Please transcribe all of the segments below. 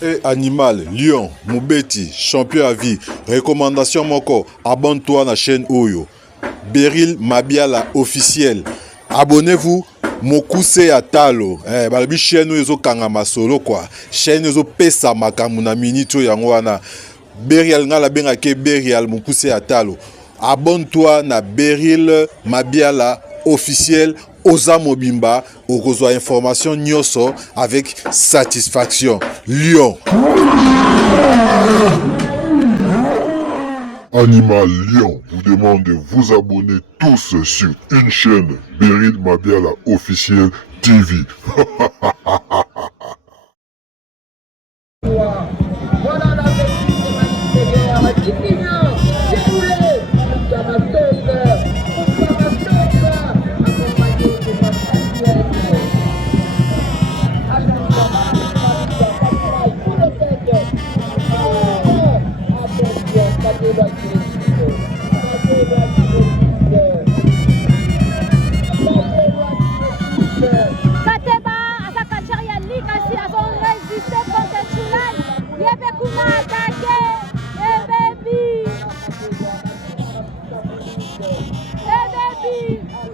Et animal, lion, Moubeti, champion à vie. Recommandation moko, abonne-toi à la chaîne Oyo. Beryl Mabiala officiel. Abonnez-vous. Mokuse Atalo. Balabi chaîne Oyo kangama solo quoi. Chaîne Oyo pesa makamuna minito yangwana. Beryl ngala bengake Beryl Mokuse Atalo. Abonne-toi na Beryl Mabiala officiel. Oza Mobimba, okozwa information nyoso avec satisfaction. Lion. Animal Lion vous demande de vous abonner tous sur une chaîne Beryl Mabiala officiel TV. Voilà la petite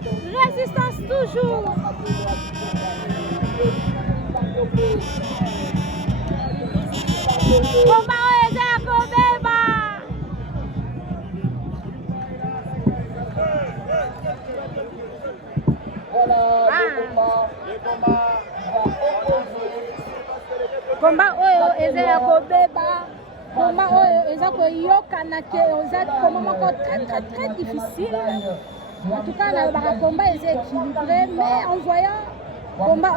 de Résistance toujours. Combat Eza Kobeba. Combat Oyo Eza Kobeba. Combat Oyo Eza Koyokana ke Eza combat très difficile. En tout cas, le combat est équilibré, mais en voyant le combat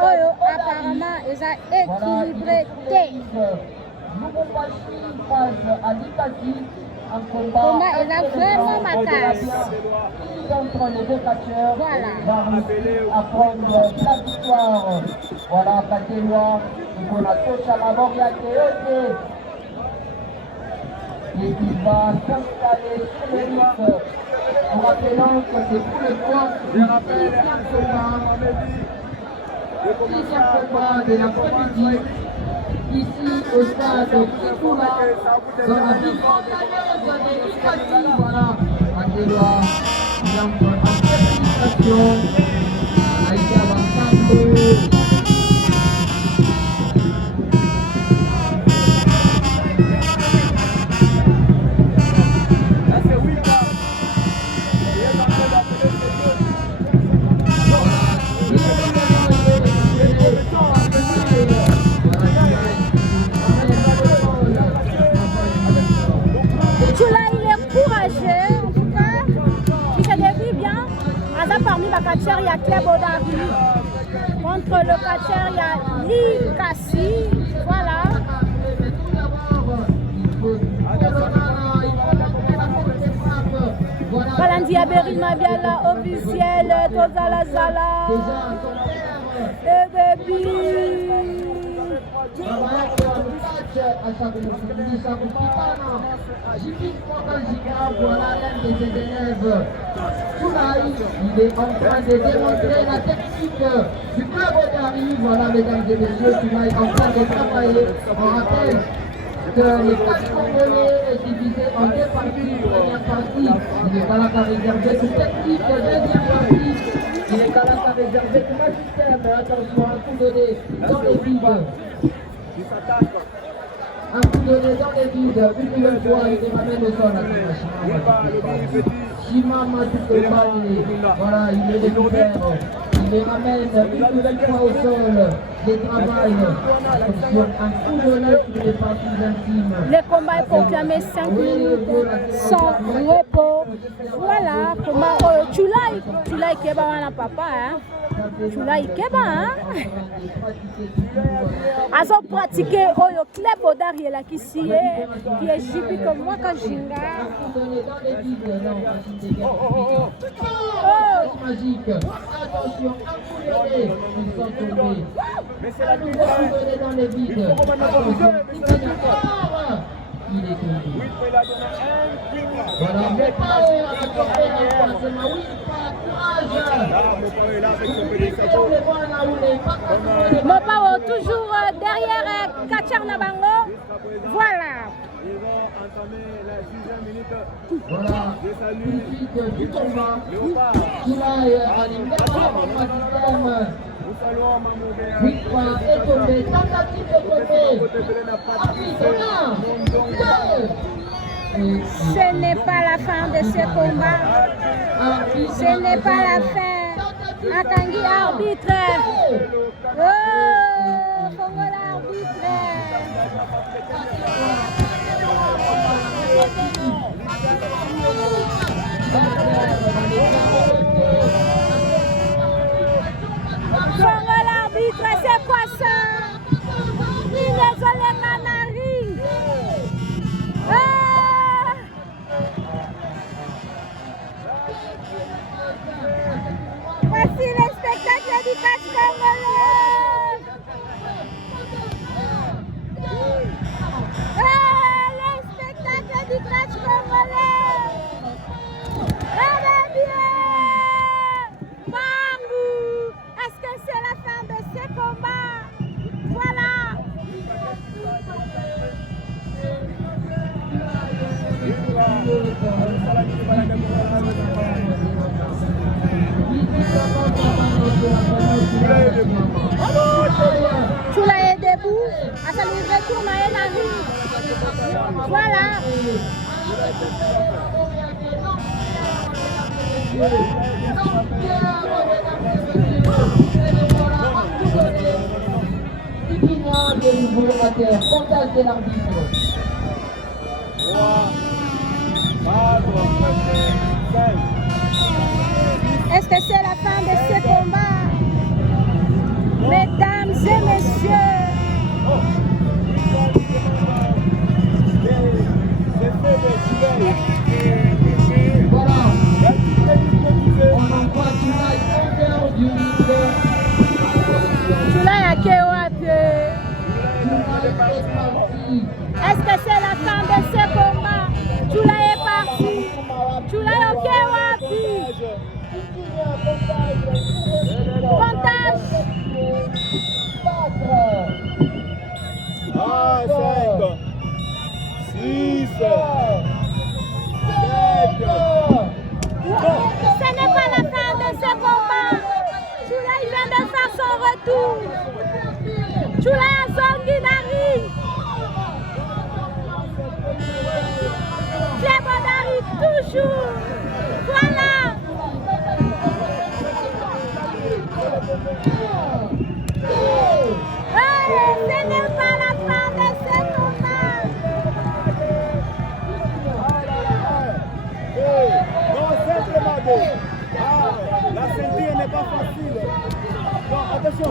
apparemment est équilibré. Le combat est vraiment macabre. Voilà. À prendre la victoire. Voilà, Katewa, il a touché à la Moriaté. Et qui va s'installer sur le rythme. En rappelant que c'est pour les points du sixième combat de l'après-midi, ici au stade Kikoula, dans la ville de Kikati. Voilà, Akeloa, il entre en félicitations, Aïcha Bassando. Parmi les catcheurs, il y a Clé Bodari. Contre le catcheur, il y a Lee Kassi. Voilà. Valendia Beryl Mabiala officiel. Tozala Zala. Et baby. Voilà l'un de ses élèves. Il est en train de démontrer la technique du club Odari. Voilà, mesdames et messieurs, Toulaï est en train de travailler. On rappelle que les 4 Congolais est divisé en 2 parties. Première partie, il est pas là qu'à réserver toute technique. Deuxième partie, il est pas là qu'à réserver tout magistère. Mais attention, un coup donné dans les vides. Un coup donné dans les vides. Une nouvelle fois, il ramène au sol. Chimama tout le panier. Voilà, il les récupère. Il les ramène une nouvelle fois au sol. Les travaille sur un coup donné pour les parties intimes. Le combat est proclamé 5 minutes sans repos. Voilà, combat Tulaï Keba wana papa, hein. Tulaï Keba, hein. Azo pratiqué Oyo Club Odari et la qui est jibi comme moi quand j'inga. Oh, magique. Attention, un coup donné, ils sont tombés. Mais c'est la nouveau coup donné dans les vides. Il est tombé. Voilà, mais pas oui, pas courage. Mopao toujours derrière. derrière Kachar Nabango. Voilà. Ils ont entamé la 6e minute. Voilà. Je salue Du combat. Léopard. Soulaï Alinga, système. Nous saluons Mamoudé. Victoire est tombée. Tentative de tomber. Appui, Ce n'est pas la fin de ce combat. Ce n'est pas la fin. Akangi arbitre. Oh, Congo l'arbitre. Congo l'arbitre, c'est quoi ça? Il les a les canaris. Voici les spectacles du catch congolais. Les spectacles du catch congolais. Regardez bien. Mangou. Est-ce que c'est la fin de ce combat? Voilà. Chula est debout, à sa lui retourne à la rue. Voilà. Comptage de l'arbitre. 3, 4, 5. Est-ce que c'est la fin de ce combat? Mesdames et messieurs, Voilà. On envoie Soulaï en dehors du ring. Chula est à Kewape. Soulaï est parti. Est-ce que c'est la fin de ce combat? Chula est parti. Chula est au Kewape. Comptage. 5, 6, 7. Ce n'est pas la fin de ce combat. Chula il vient de faire son retour. Chula a Zonginari. Clébodari toujours. Voilà. Ce n'est pas la fin de ce combat. Non, simplement bon. La ceinture n'est pas facile. Non, attention.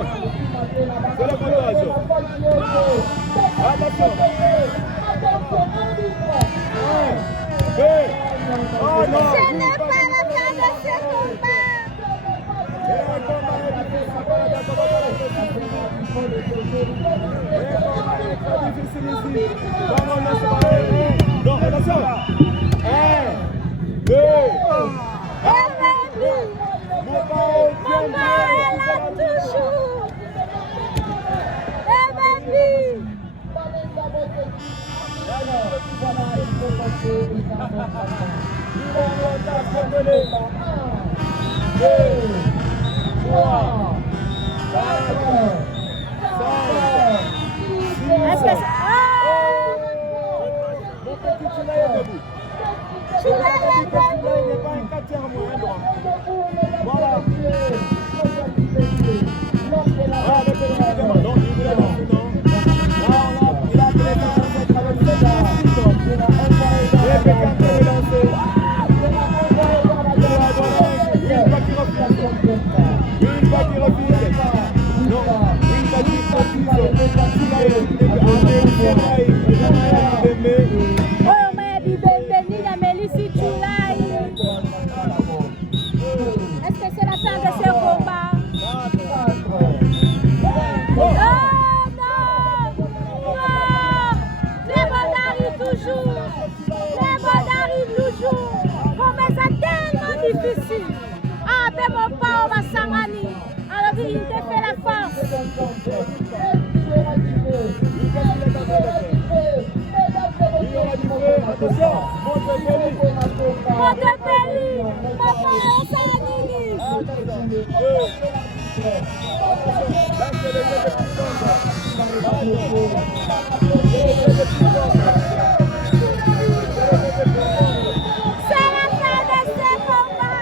C'est le comptage. Attention. 1, 2. Oh non. Ce n'est pas la fin de ce combat. Non, attention. 1, 2. Maman est là toujours. Est-ce que ça... Tu l'as Une Attention, Montepelli. Montepelli, papa Osanini. Là, c'est le jeu de puissance. C'est la fin de ce combat.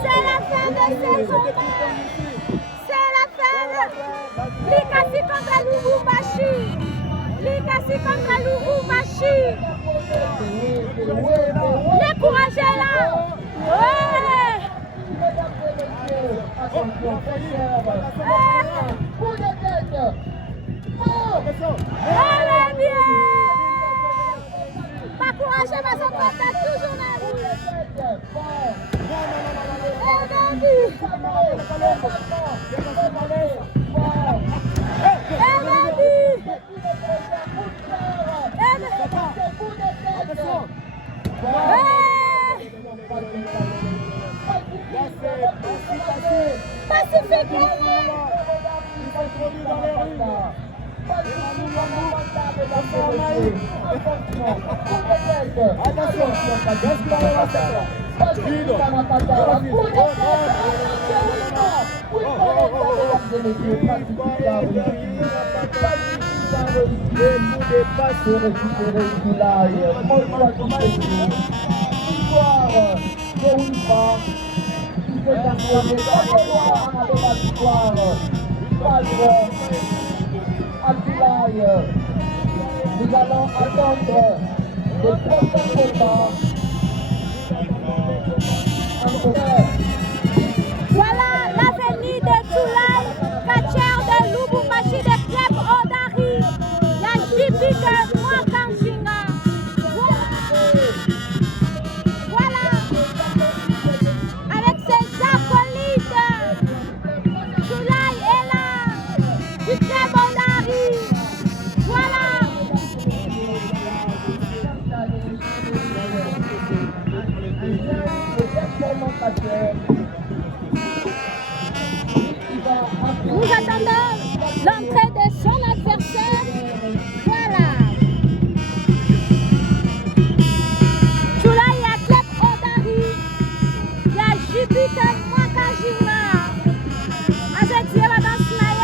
C'est la fin de ce combat. C'est la fin de Likasi contre Lubumbashi. Likasi contre Lubumbashi. Les courageux là. Ouais. Coup de tête. Elle est bien. Pas courageux, mais son combat toujours dans la rue. Pacifique. Nous allons attendre le prochain combat. Voilà l'avenir de Tchoulaye, catcheur de Lubumbashi, de club Odari. Il y a JP de Mwakanjinga. Voilà. Avec ses acolytes. Tchoulaye est là. Du club Odari. Voilà. Nous attendons l'entrée de son adversaire. Voilà. Tchoulaye, il y a Club Odari. Il y a Jupiter Mwakajima. Avec Dieu va dans Smaye.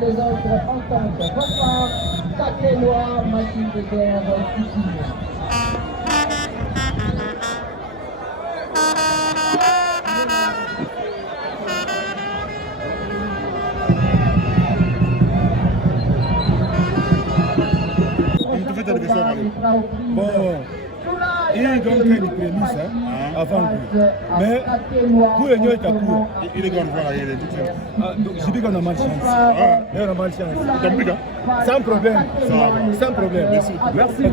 Les autres entendent. Bonsoir, Takeloa, machine de guerre, Bon, il donne une prémisse avant lui. Mais pour le Nyoï Takou, il est grand, voilà, il est tout seul. Donc, je dis qu'on a mal chance. On a mal chance. Sans problème. Sans problème. Merci.